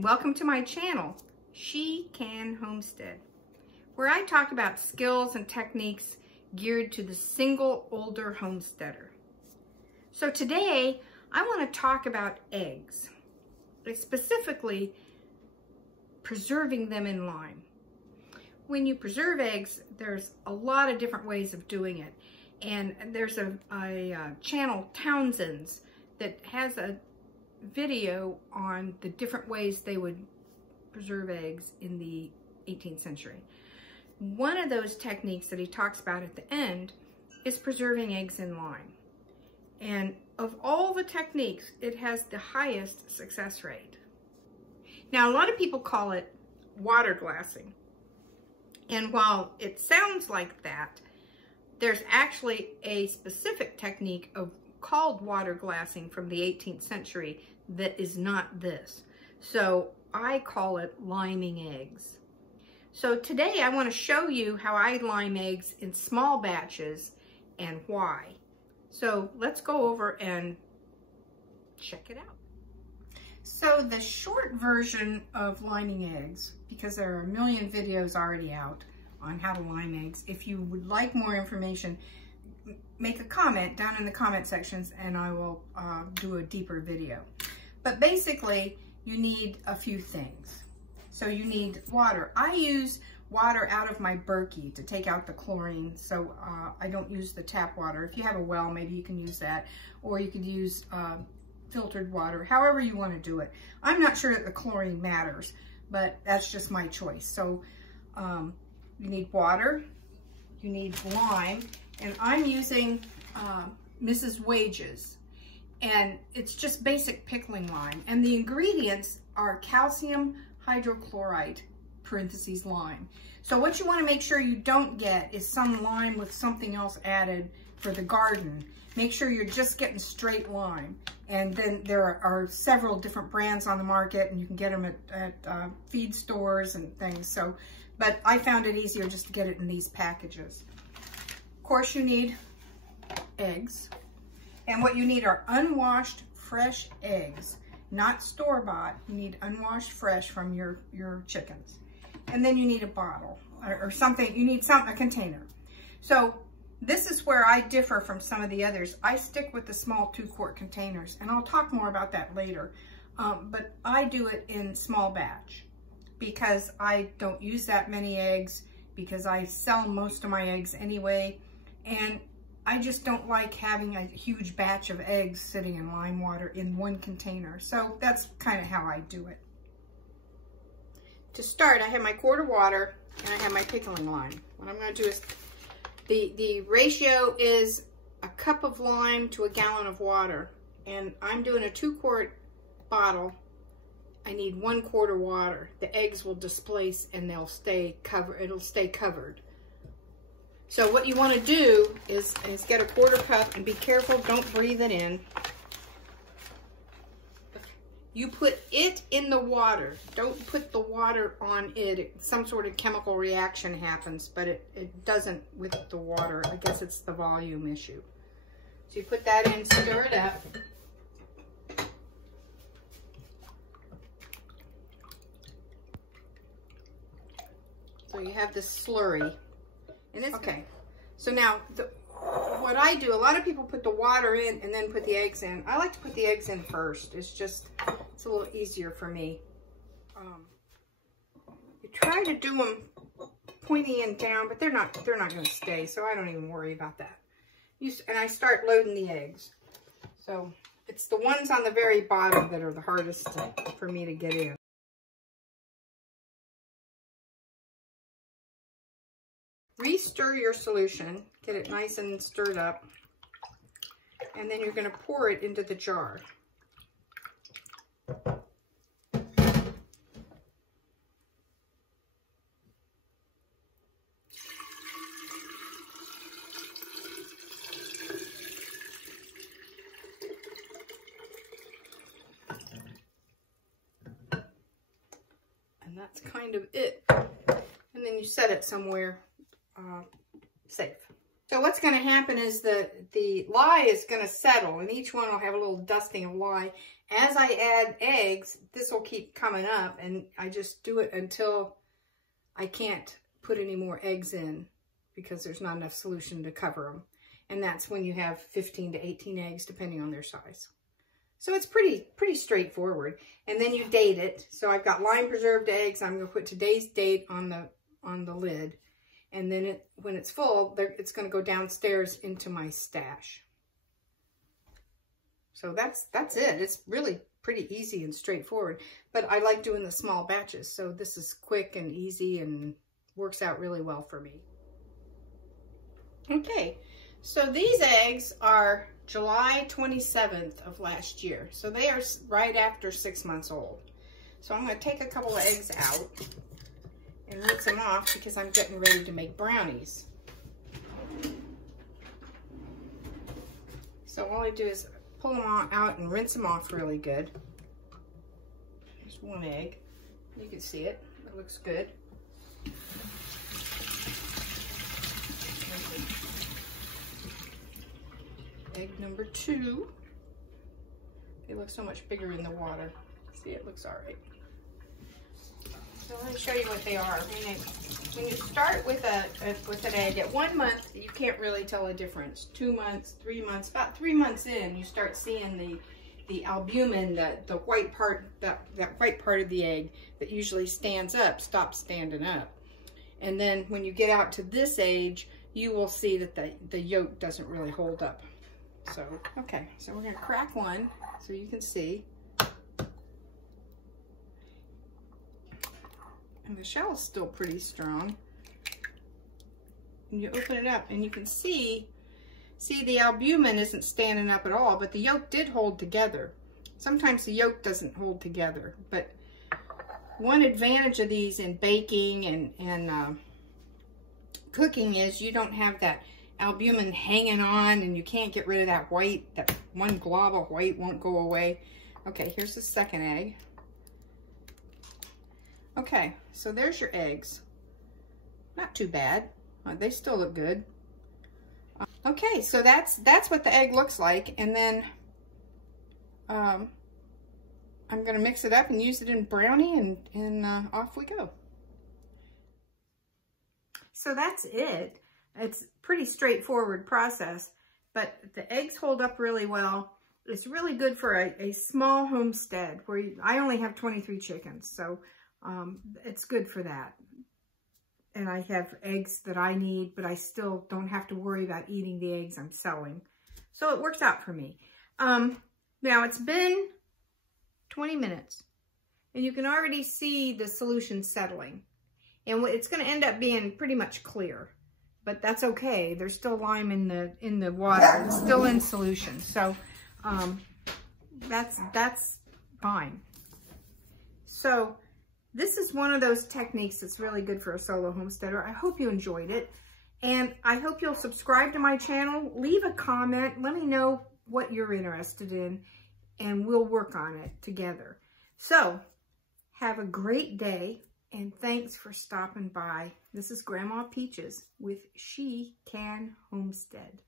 and welcome to my channel, She Can Homestead, where I talk about skills and techniques geared to the single older homesteader. So today, I want to talk about eggs, specifically preserving them in lime. When you preserve eggs, there's a lot of different ways of doing it. And there's a channel, Townsend's, that has a video on the different ways they would preserve eggs in the 18th century. One of those techniques that he talks about at the end is preserving eggs in lime. And of all the techniques, it has the highest success rate. Now, a lot of people call it water glassing. And while it sounds like that, there's actually a specific technique called water glassing from the 18th century that is not this. So I call it liming eggs. So today I want to show you how I lime eggs in small batches and why. So let's go over and check it out. So the short version of liming eggs, because there are a million videos already out on how to lime eggs, if you would like more information, make a comment down in the comment sections and I will do a deeper video. But basically, you need a few things. So you need water. I use water out of my Berkey to take out the chlorine, so I don't use the tap water. If you have a well, maybe you can use that, or you could use filtered water, however you want to do it. I'm not sure that the chlorine matters, but that's just my choice. So you need water, you need lime, and I'm using Mrs. Wage's, and it's just basic pickling lime. And the ingredients are calcium hydrochloride, parentheses lime. So what you want to make sure you don't get is some lime with something else added for the garden. Make sure you're just getting straight lime. And then there are several different brands on the market, and you can get them at feed stores and things. So, but I found it easier just to get it in these packages. Of course, you need eggs. And what you need are unwashed, fresh eggs, not store-bought. You need unwashed, fresh from your chickens. And then you need a bottle or something. You need a container. So this is where I differ from some of the others. I stick with the small 2-quart containers, and I'll talk more about that later. But I do it in small batch because I don't use that many eggs, because I sell most of my eggs anyway. And I just don't like having a huge batch of eggs sitting in lime water in one container. So that's kind of how I do it. To start, I have my quart of water and I have my pickling lime. What I'm going to do is, the ratio is a cup of lime to a gallon of water. And I'm doing a 2-quart bottle. I need 1 quart of water. The eggs will displace and they'll stay covered. It'll stay covered. So what you want to do is get a 1/4 cup, and be careful, don't breathe it in. You put it in the water. Don't put the water on it. Some sort of chemical reaction happens, but it doesn't with the water. I guess it's the volume issue. So you put that in, stir it up. So you have this slurry. And it's, okay, so now what I do, a lot of people put the water in and then put the eggs in. I like to put the eggs in first. It's a little easier for me. You try to do them pointy and down, but they're not going to stay, so I don't even worry about that. And I start loading the eggs. So it's the ones on the very bottom that are the hardest for me to get in. Re-stir your solution, get it nice and stirred up, and then you're going to pour it into the jar. And that's kind of it. And then you set it somewhere safe. So what's going to happen is the lye is going to settle, and each one will have a little dusting of lye. As I add eggs, this will keep coming up, and I just do it until I can't put any more eggs in because there's not enough solution to cover them. And that's when you have 15 to 18 eggs, depending on their size. So it's pretty straightforward. And then you date it. So I've got lime preserved eggs. I'm going to put today's date on the lid. And then when it's full, it's going to go downstairs into my stash. So that's it. It's really pretty easy and straightforward. But I like doing the small batches. So this is quick and easy and works out really well for me. Okay, so these eggs are July 27th of last year. So they are right after 6 months old. So I'm going to take a couple of eggs out and rinse them off because I'm getting ready to make brownies. So all I do is pull them all out and rinse them off really good. There's one egg. You can see it. It looks good. Egg number 2. They look so much bigger in the water. See, it looks all right. So let me show you what they are. When you start with an egg at 1 month, you can't really tell a difference. 2 months, 3 months, about 3 months in, you start seeing the albumin, the white part, that white part of the egg that usually stands up, stops standing up. And then when you get out to this age, you will see that the yolk doesn't really hold up. So, okay, so we're gonna crack one so you can see. And the shell is still pretty strong. And you open it up and you can see the albumin isn't standing up at all, but the yolk did hold together. Sometimes the yolk doesn't hold together, but one advantage of these in baking and cooking is you don't have that albumin hanging on and you can't get rid of that white. That one glob of white won't go away. Okay, here's the second egg. Okay, so there's your eggs. Not too bad. They still look good. Okay, so that's what the egg looks like, and then I'm gonna mix it up and use it in brownie, and off we go. So that's it. It's a pretty straightforward process, but the eggs hold up really well. It's really good for a small homestead where I only have 23 chickens, so it's good for that. And I have eggs that I need, but I still don't have to worry about eating the eggs I'm selling. So it works out for me. Now it's been 20 minutes and you can already see the solution settling. And it's going to end up being pretty much clear, but that's okay. There's still lime in the water. It's still in solution. So that's fine. So this is one of those techniques that's really good for a solo homesteader. I hope you enjoyed it. And I hope you'll subscribe to my channel. Leave a comment. Let me know what you're interested in. And we'll work on it together. So, have a great day. And thanks for stopping by. This is Grandma Peaches with She Can Homestead.